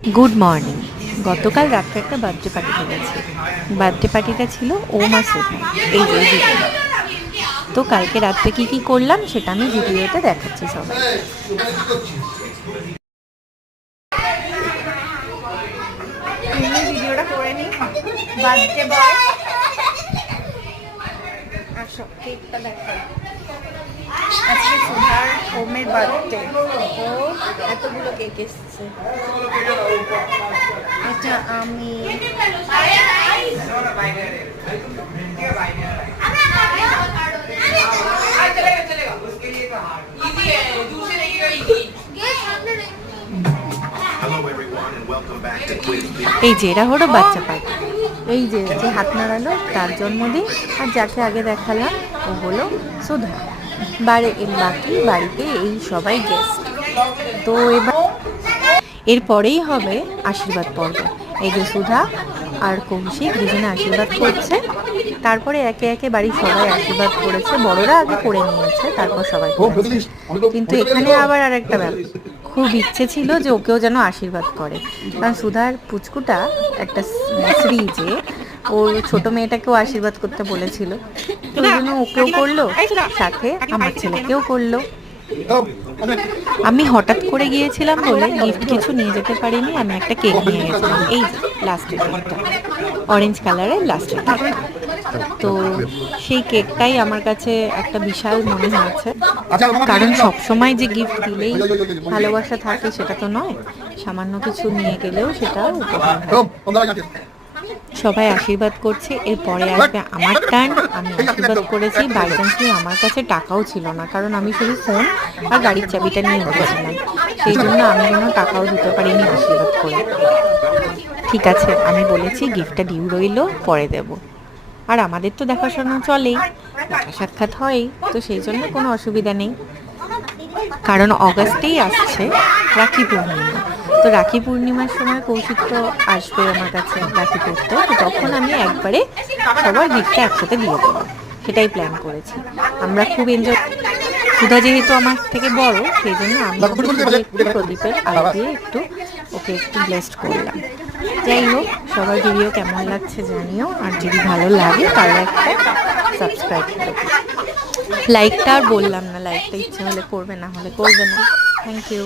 Good morning. গতকাল রাত্রে একটা বার্থডে পার্টি গেছে। বার্থডে পার্টিটা ছিল ওম আর সোহা, এই যে দিদি। তো কালকে রাত্রে কি কি করলাম সেটা আমি ভিডিওতে দেখাচ্ছি সবাই। ভিডিওটা করে নিই। বার্থডে বয় আসো, কেকটা দেখো। আজকে সোহার ওমের বার্থডে, তো এতগুলো কেক এসছে। এটা আমি এই যে এরা হলো বাচ্চা পার্টি। এই যে যে হাত নাড়ালো তার জন্মদিন, আর যাকে আগে দেখালাম ও হলো সুধা। বাকি বাড়িতে এই সবাই গেস্ট। তো এবার এরপরেই হবে আশীর্বাদ পর্ব। এই যে সুধা আর কৌশিক দুজনে আশীর্বাদ করছে, তারপরে একে একে বাড়ির সবাই আশীর্বাদ করেছে। বড়রা আগে করে নিয়েছে, তারপর সবাই করেছে। কিন্তু এখানে আবার আর একটা ব্যাপার, খুব ইচ্ছে ছিল যে ওকেও যেন আশীর্বাদ করে, কারণ সুধার পুচকুটা একটা শ্রী যে ওর ছোট মেয়েটাকেও আশীর্বাদ করতে বলেছিল, তো ওই জন্য ওকেও করলো, সাথে আমার ছেলেকেও করলো। আমি হঠাৎ করে গিয়েছিলাম বলে গিফট কিছু নিয়ে যেতে পারিনি। আমি একটা কেক নিয়ে গেছিলাম, এই যে লাস্টের কেকটা, অরেঞ্জ কালারের লাস্টের কেকটা। তো সেই কেকটাই আমার কাছে একটা বিশাল মনে হয়েছে, কারণ সবসময় যে গিফট দিলেই ভালোবাসা থাকে সেটা তো নয়, সামান্য কিছু নিয়ে গেলেও সেটা উপহার হয়। সবাই আশীর্বাদ করছে, এরপরে আসবে আমার টার্ন। আমি আশীর্বাদ করেছি, বাই চান্সলি আমার কাছে টাকাও ছিল না, কারণ আমি শুধু ফোন আর গাড়ির চাবিটা নিয়ে উঠেছিলাম, সেই জন্য আমি কোনো টাকাও দিতে পারিনি আশীর্বাদ করে। ঠিক আছে, আমি বলেছি গিফটটা ডিউ রইল, পরে দেব। আর আমাদের তো দেখাশোনা চলেই, দেখা সাক্ষাৎ হয়ই, তো সেই জন্য কোনো অসুবিধা নেই। কারণ অগাস্টেই আসছে রাখি পূর্ণিমা, তো রাখি পূর্ণিমার সময় কৌশিক তো আসবে আমার কাছে রাখি পড়তে, তো তখন আমি একবারে সবার গিফটটা একসাথে দিয়ে দেবো, সেটাই প্ল্যান করেছি। আমরা খুব এনজয়, সুধা যেহেতু আমার থেকে বড় সেই জন্য আমি একটু প্রদীপের আলো দিয়ে একটু ওকে একটু ব্লেসড করলাম। যাই হোক, সবার ভিডিও কেমন লাগছে জানিও, আর যদি ভালো লাগে তাহলে একটা সাবস্ক্রাইব করে দিও। লাইকটা আর বললাম না, লাইকটা ইচ্ছে হলে করবে, না হলে করবে না। Thank you.